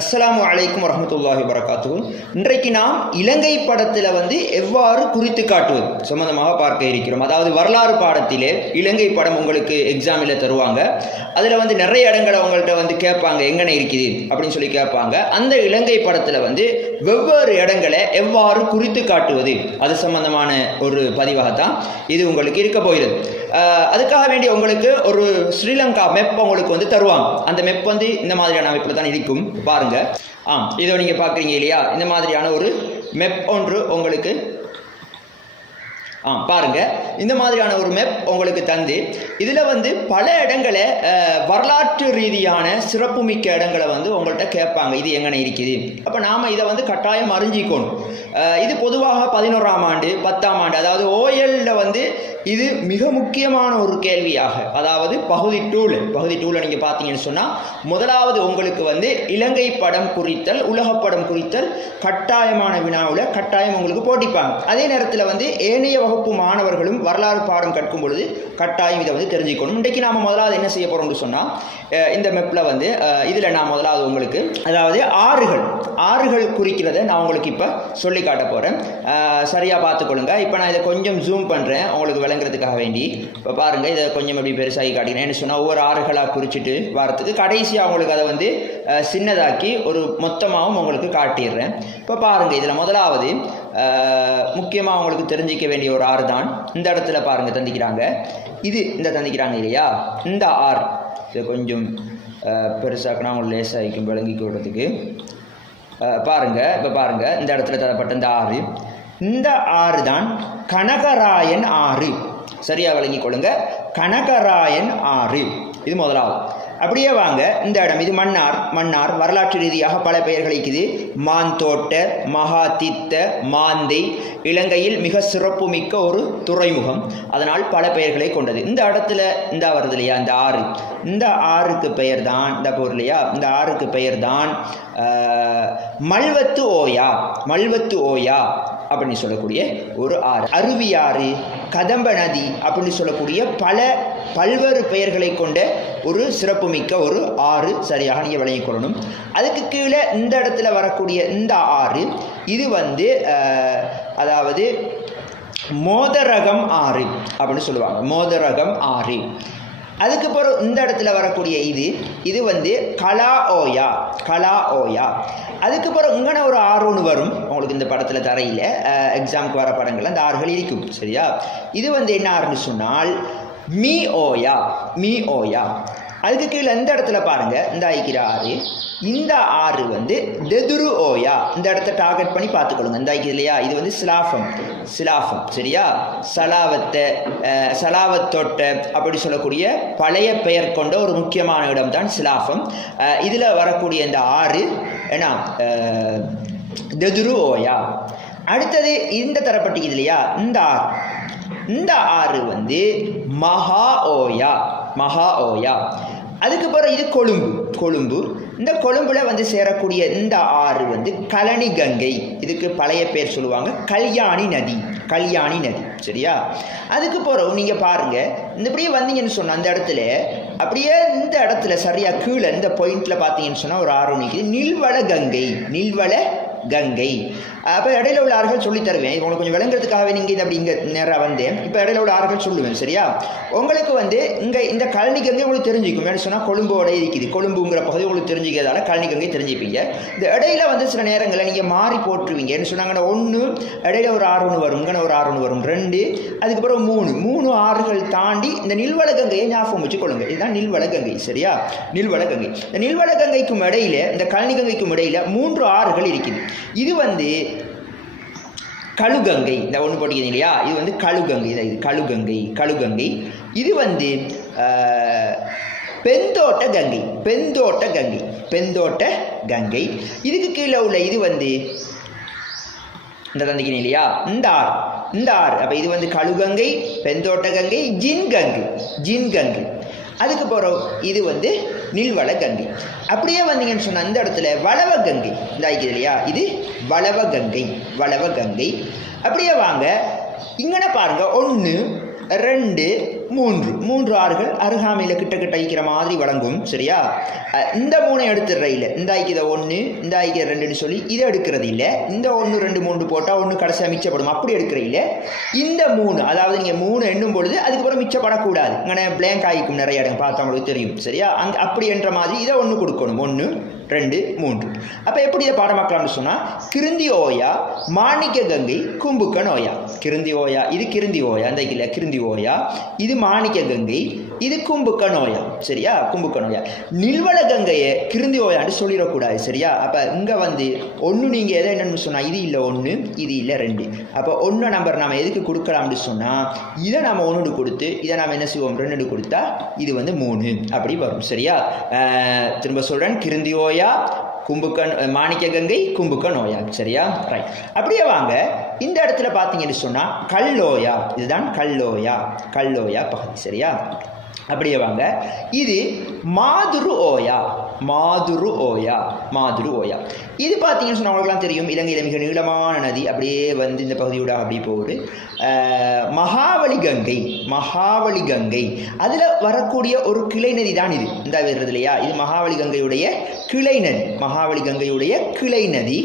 அஸ்ஸலாமு அலைக்கும் வரஹ்மத்துல்லாஹி வபரகாத்துஹு. இன்றைக்கு நாம் இலங்கை படத்தில் எவ்வாறு குறித்து காட்டுவது சம்பந்தமாக பார்க்க இருக்கிறோம். அதாவது வரலாறு பாடத்திலே இலங்கை படம் உங்களுக்கு எக்ஸாமில் தருவாங்க. அதில் நிறைய இடங்களை உங்கள்கிட்ட கேட்பாங்க, எங்கன இருக்குது அப்படின்னு சொல்லி கேட்பாங்க. அந்த இலங்கை படத்தில் வெவ்வேறு இடங்களை எவ்வாறு குறித்து காட்டுவது அது சம்பந்தமான ஒரு பதிவாகத்தான் இது உங்களுக்கு இருக்க போகிறது. அதுக்காக வேண்டிய உங்களுக்கு ஒரு ஸ்ரீலங்கா மெப் உங்களுக்கு தருவாங்க. அந்த மெப் இந்த மாதிரியான அமைப்பில் தான் இருக்கும். பாருங்க, இதோ நீங்க பாக்குறீங்க இல்லையா, இந்த மாதிரியான ஒரு மெப் ஒன்று உங்களுக்கு பாருங்க. இந்த மாதிரியான ஒரு மெப் உங்களுக்கு தந்து இதுல பல இடங்களை வரலாற்று ரீதியான சிறப்புமிக்க இடங்களை உங்கள்கிட்ட கேட்பாங்க, இது எங்கன இருக்குது. அப்ப நாம இதை கட்டாயம் அறிஞ்சிக்கணும். இது பொதுவாக 11ஆம் ஆண்டு 10ஆம் ஆண்டு, அதாவது ஓஎல்ல இது மிக முக்கியமான ஒரு கேள்வியாக, அதாவது பகுதி டூல நீங்க பாத்தீங்கன்னு சொன்னா முதலாவது உங்களுக்கு இலங்கை படம் குறித்தல், உலகப்படம் குறித்தல் கட்டாயமான வினாவுல கட்டாயம் உங்களுக்கு போட்டிப்பாங்க. அதே நேரத்தில் ஏனைய வகுப்பு மாணவர்களும் வரலாறு பாடம் கற்கும் பொழுது கட்டாயம் இதை தெரிஞ்சுக்கணும். இன்றைக்கு நாம முதலாவது என்ன செய்ய போறோம்னு சொன்னா, இந்த மெப்ல இதுல நான் முதலாவது உங்களுக்கு, அதாவது ஆறுகள் குறிக்கிறத நான் உங்களுக்கு இப்ப சொல்லி காட்ட போறேன். சரியா பார்த்துக்கொள்ளுங்க. இப்ப நான் இதை கொஞ்சம் ஜூம் பண்றேன் உங்களுக்கு விளங்குறதுக்காக வேண்டி. இப்போ பாருங்க, இதை கொஞ்சம் எப்படி பெருசாகி காட்டினேன். என்ன சொன்னா, ஒவ்வொரு ஆறுகளாக குறிச்சிட்டு வரத்துக்கு கடைசியாக உங்களுக்கு அதை சின்னதாக்கி ஒரு மொத்தமாகவும் உங்களுக்கு காட்டிடுறேன். இப்போ பாருங்க, இதில் முதலாவது முக்கியமாக உங்களுக்கு தெரிஞ்சிக்க வேண்டிய ஒரு ஆறு தான் இந்த இடத்துல பாருங்க தந்திக்கிறாங்க. இந்த தந்திக்கிறாங்க இல்லையா, இந்த ஆறு இதை கொஞ்சம் பெருசாக்குனா உங்களுக்கு லேசாகிக்கும் விளங்கிக்க விடுறதுக்கு. பாருங்க, இப்போ பாருங்க, இந்த இடத்துல தரப்பட்ட இந்த ஆறு தான் கனகராயன் ஆறு. சரியா விளங்கிக் கொள்ளுங்க, கனகராயன் ஆறு. இது முதலாவது. அப்படியே வாங்க, இந்த இடம் இது மன்னார் வரலாற்று ரீதியாக பல பெயர்கள் இருக்குது. மாந்தோட்ட, மகாதித்த, மாந்தை, இலங்கையில் மிக சிறப்பு மிக்க ஒரு துறைமுகம், அதனால் பல பெயர்களை கொண்டது. இந்த இடத்துல இந்த வருது இல்லையா, இந்த ஆறு, இந்த ஆறுக்கு பெயர் தான் இந்த பொருள் இல்லையா, இந்த ஆறுக்கு பெயர் தான் மல்வத்து ஓயா அப்படின்னு சொல்லக்கூடிய ஒரு ஆறு. அருவியாறு, கதம்ப நதி அப்படின்னு சொல்லக்கூடிய பல்வேறு பெயர்களை கொண்ட ஒரு சிறப்புமிக்க ஒரு ஆறு. சரியாக நீங்க விளங்கிக் கொள்ளணும். அதுக்கு கீழே இந்த இடத்துல வரக்கூடிய இந்த ஆறு இது அதாவது மோதரகம் ஆறு அப்படின்னு சொல்லுவாங்க, மோதரகம் ஆறு. அதுக்கு பிறகு இந்த இடத்துல வரக்கூடிய இது கலா ஓயா. அதுக்கு பிறகு இங்கன ஒரு ஆறு ஒன்று வரும் உங்களுக்கு இந்த படத்தில் தரையில் எக்ஸாமுக்கு வர படங்கள் அந்த ஆறுகள் இருக்கும். சரியா, இது என்ன ஆறுன்னு சொன்னால் மீ ஓயா. அதுக்கு கீழே இந்த இடத்துல பாருங்க, இந்த ஐக்கிற ஆறு, இந்த ஆறு தெதுரு ஓயா. இந்த இடத்த டார்கெட் பண்ணி பார்த்துக்கொள்ளுங்க. இந்த ஐக்கிய இல்லையா, இது சிலாஃபம். சரியா, சலாவத்தோட்ட அப்படி சொல்லக்கூடிய பழைய பெயர் கொண்ட ஒரு முக்கியமான இடம் தான் சிலாஃபம். இதுல வரக்கூடிய இந்த ஆறு ஏன்னா தெதுரு ஓயா. அடுத்தது இந்த தரப்பட்டிக்குது இல்லையா, இந்த ஆறு மகா ஓயா. அதுக்கு பிறகு இது கொழும்பு. இந்த கொழும்புல சேரக்கூடிய இந்த ஆறு கழனி கங்கை. இதுக்கு பழைய பேர் சொல்லுவாங்க கல்யாணி நதி. சரியா, அதுக்கு பிறகு நீங்க பாருங்க, இப்படியே வந்தீங்கன்னு சொன்ன அந்த இடத்துல, அப்படியே இந்த இடத்துல சரியா கீழே இந்த பாயிண்ட்ல பாத்தீங்கன்னு சொன்னா ஒரு ஆறு நிற்குது, நீள்வள கங்கை. அப்போ இடையில உள்ள ஆறுகள் சொல்லி தருவேன் உங்களுக்கு கொஞ்சம் விளங்குறதுக்காகவே. நீங்கள் அப்படி இங்கே நேராக வந்தேன். இப்போ இடையில உள்ள ஆறுகள் சொல்லுவேன். சரியா, உங்களுக்கு இங்கே இந்த கழனி கங்கை உங்களுக்கு தெரிஞ்சிக்கும். என்ன சொன்னால் கொழும்போட இருக்குது, கொழும்புங்கிற பகுதி உங்களுக்கு தெரிஞ்சிக்கிறதால கழனி கங்கை தெரிஞ்சுப்பீங்க. இந்த இடையில சில நேரங்களில் நீங்கள் மாறி போட்டுருவீங்க. என்ன சொன்னாங்கன்னா, ஒன்று இடையில ஒரு ஆறு ஒன்று வரும், இங்கே ஒரு ஆறு ஒன்று வரும், 2, அதுக்கப்புறம் 3 ஆறுகள் தாண்டி இந்த நீள்வள கங்கையை ஞாபகம் வச்சுக்கொள்ளுங்க. இதுதான் நீள்வள கங்கை. சரியா, நீள்வள கங்கை. இந்த நீள்வள கங்கைக்கும் இடையில, இந்த கழனி கங்கைக்கும் இடையில 3 ஆறுகள் இருக்குது. இது கழுகங்கை. இந்த ஒன்று போட்டிருக்கீங்க இல்லையா, இது கழுகங்கை. இது கழுகங்கை. இது பெந்தோட்ட கங்கை. இதுக்கு கீழே உள்ள இது இந்த தந்திக்கணும் இல்லையா, இந்த ஆறு. அப்ப இது கழுகங்கை, பெந்தோட்ட கங்கை, ஜின்கங்கை. அதுக்கு பிறகு இது நீள்வள கங்கை. அப்படியே வந்தீங்கன்னு சொன்ன அந்த இடத்துல வளவ கங்கை. இந்த ஐக்கியம் இல்லையா, இது வளவ கங்கை. அப்படியே வாங்க, இங்கன பாருங்க, 1, 2, மூன்று ஆறுகள் அருகாமையில் கிட்ட கிட்ட இருக்கிற மாதிரி வழங்கும். சரியா? இந்த 3 எடுத்துடுற இல்லை, இந்த ஐக்கு இதை 1 இந்த ஐக்கு 2ன்னு சொல்லி இதை எடுக்கிறது இல்லை. இந்த 1 2 3 போட்டால் 1 கடைசியாக மிச்சப்படும், அப்படி எடுக்கிற இல்லை. இந்த 3 அதாவது நீங்கள் 3 எண்ணும் பொழுது அதுக்கப்புறம் மிச்சப்படக்கூடாது, இங்கே பிளாங்க் ஆகிக்கும் நிறைய இடம் பார்த்தா உங்களுக்கு தெரியும். சரியா? அப்படி என்ற மாதிரி இதை 1 கொடுக்கணும். 1 2 3. அப்போ எப்படி இதை பாடமாக்கலாம்னு சொன்னால், கிருந்தி ஓயா மாணிக்க கங்கை கும்புக்க நோயா. கிருந்தி ஓயா இது கிருந்தி ஓயா, அந்த இல்லை கிருந்தி ஓயா, இது மாணிக்க கங்கை, இது கும்புக்க நோயா. சரியா? கும்புக்க நோயா. நில்வள கங்கையை கிருந்தி ஓயான்னு சொல்லிடக்கூடாது. சரியா? அப்போ இங்கே வந்து 1 நீங்கள் எதை என்னன்னு சொன்னால், இது இல்லை 1 இது இல்லை 2. அப்போ 1 நம்பர் நம்ம எதுக்கு கொடுக்கலாம்னு சொன்னால், இதை நம்ம 1 கொடுத்து இதை நம்ம என்ன செய்வோம் 2 கொடுத்தா இது வந்து 3 அப்படி வரும். சரியா? திரும்ப சொல்கிறேன், கிருந்தி ஓயா கும்புக்கன் மாணிக்க கங்கை கும்புக்க நோயா. சரியா? ரைட். அப்படியே வாங்க, இந்த இடத்துல பார்த்தீங்கன்னு சொன்னால் கல்லோயா, இதுதான் கல்லோயா பகுதி. சரியா? அப்படியே வாங்க, இது மாதுரு ஓயா. இது பார்த்தீங்கன்னு சொன்னால் அவங்களுக்குலாம் தெரியும், இலங்கையில் மிக நீளமான நதி அப்படியே வந்து இந்த பகுதியோட அப்படியே போகுது. மகாவலி கங்கை அதில் வரக்கூடிய ஒரு கிளை நதி தான் இது. இந்த வருது இல்லையா, இது மகாவலி கங்கையுடைய கிளை நதி.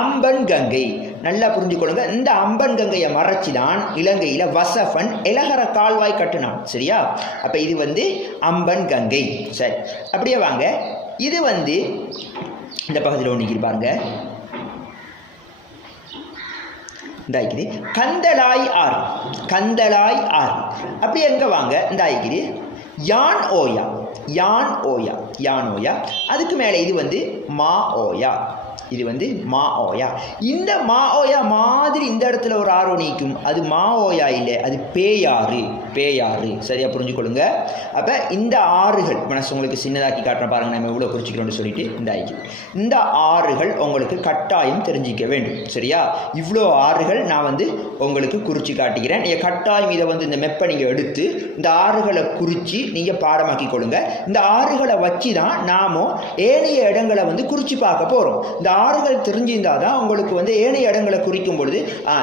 அம்பன் கங்கை நல்லா புரிஞ்சுக்கொள்ளுங்க. இந்த அம்பன் கங்கையை மறைச்சி தான் இலங்கையில் வசஃபன் எலகர கால்வாய் கட்டுனான். சரியா? அப்போ இது வந்து அம்பன் கங்கை. சரி, அப்படியே வாங்க, இது வந்து இந்த பகுதியில் ஒன்று பாருங்க, இந்த கந்தளாய் ஆறு. அப்படியே எங்க வாங்க, இந்த ஐக்கிரி யான் ஓயா. அதுக்கு மேலே இது வந்து மா ஓயா. இந்த மா ஓயா மாதிரி இந்த இடத்துல ஒரு ஆரோ நீக்கும், அது மா ஓயா இல்லை, அது பேயாறு. சரியா புரிஞ்சுக்கொள்ளுங்க. அப்போ இந்த ஆறுகள் மனசு உங்களுக்கு சின்னதாக்கி காட்டுறேன் பாருங்க, நம்ம எவ்வளோ குறிச்சிக்கிறோம்னு சொல்லிட்டு இந்த ஆறுகள் உங்களுக்கு கட்டாயம் தெரிஞ்சிக்க வேண்டும். சரியா? இவ்வளோ ஆறுகள் நான் வந்து உங்களுக்கு குறித்து காட்டுகிறேன். நீங்கள் கட்டாயம் இதை வந்து இந்த மெப்பை நீங்கள் எடுத்து இந்த ஆறுகளை குறித்து நீங்கள் பாடமாக்கி கொள்ளுங்க. இந்த ஆறுகளை வச்சு தான் நாம ஏனைய இடங்களை வந்து குறித்து பார்க்க போகிறோம். இந்த ஆறுகள் தெரிஞ்சிருந்தால் தான் உங்களுக்கு வந்து ஏனைய இடங்களை குறிக்கும் பொழுது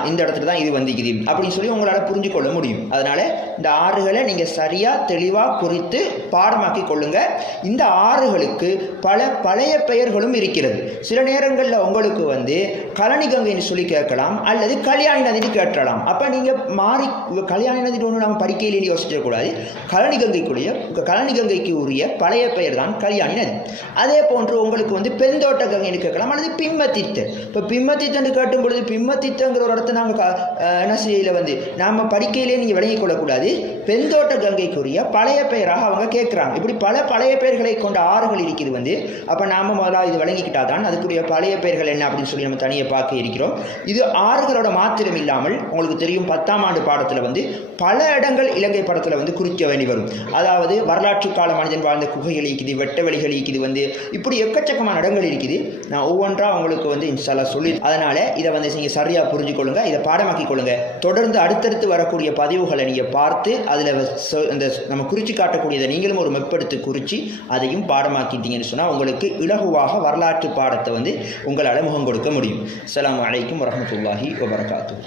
இந்த இடத்துல தான் இது வந்துக்குது அப்படின்னு சொல்லி உங்களால் புரிஞ்சு கொள்ள முடியும். அதனால இந்த ஆறுகளை நீங்கள் சரியாக தெளிவாக குறித்து பாடமாக்கி கொள்ளுங்க. இந்த ஆறுகளுக்கு பல பழைய பெயர்களும் இருக்கிறது. சில நேரங்களில் உங்களுக்கு வந்து கழனி கங்கைன்னு சொல்லி கேட்கலாம், அல்லது கல்யாணி நதினு கேட்டலாம். அப்போ நீங்கள் மாறி கல்யாணி நதி ஒன்று நம்ம படிக்கையிலேயே யோசிச்சிடக்கூடாது. கழனி கங்கைக்கு உரிய பழைய பெயர் தான் கல்யாணி நதி. அதே போன்று உங்களுக்கு வந்து பெருந்தோட்ட கங்கைன்னு கேட்கலாம், அல்லது பிம்மத்தித்து. இப்போ பிம்மத்தித்தன்னு கேட்டும் பொழுது பிம்மத்தித்தங்கிற ஒரு இடத்த நாங்கள் என்ன செய்யல வந்து நாம் படிக்கையிலே நீங்கள் விளங்கிக் கொள்ளக்கூடாது. பெருந்தோட்ட கங்கைக்குரிய பழைய பெயராக அவங்க கேட்குறாங்க. இப்படி பல பழைய பெயர்களை கொண்ட ஆறுகள் இருக்குது வந்து. அப்போ நாம் முதல்ல இது விளங்கிக்கிட்டா தான் அதுக்குரிய பழைய பெயர்கள் என்ன அப்படின்னு சொல்லி நம்ம தனியாக பார்க்க இருக்கிறோம். இது ஆறுகளோட மாத்திரம் இல்லாமல் உங்களுக்கு தெரியும் 10ஆம் ஆண்டு பாடத்தில் வந்து பல இடங்கள் இலங்கை படத்தில் வந்து குறிக்க வேண்டி வரும். அதாவது வரலாற்று கால மனிதன் வாழ்ந்த குகைகள் இருக்குது, வெட்ட வெளிகள் இருக்குது, வந்து இப்படி எக்கச்சக்கமான இடங்கள் இருக்குது. நான் ஒவ்வொன்றாக உங்களுக்கு வந்து இன்ஷால்லா சொல்லி, அதனால் இதை வந்து நீங்கள் சரியாக புரிஞ்சுக்கொள்ளுங்க, இதை பாடமாக்கி கொள்ளுங்க. தொடர்ந்து அடுத்தடுத்து வரக்கூடிய பதிவுகளை நீங்கள் பார்த்து அதில் இந்த நம்ம குறித்து காட்டக்கூடியதை நீங்களும் ஒரு மெப்படுத்து குறித்து அதையும் பாடமாக்கிட்டீங்கன்னு சொன்னால் உங்களுக்கு இலகுவாக வரலாற்று பாடத்தை வந்து உங்களால் முகம் கொடுக்க முடியும். அஸ்ஸலாமு அலைக்கும் வரஹ்மத்துல்லாஹி வபரகாத்துஹு.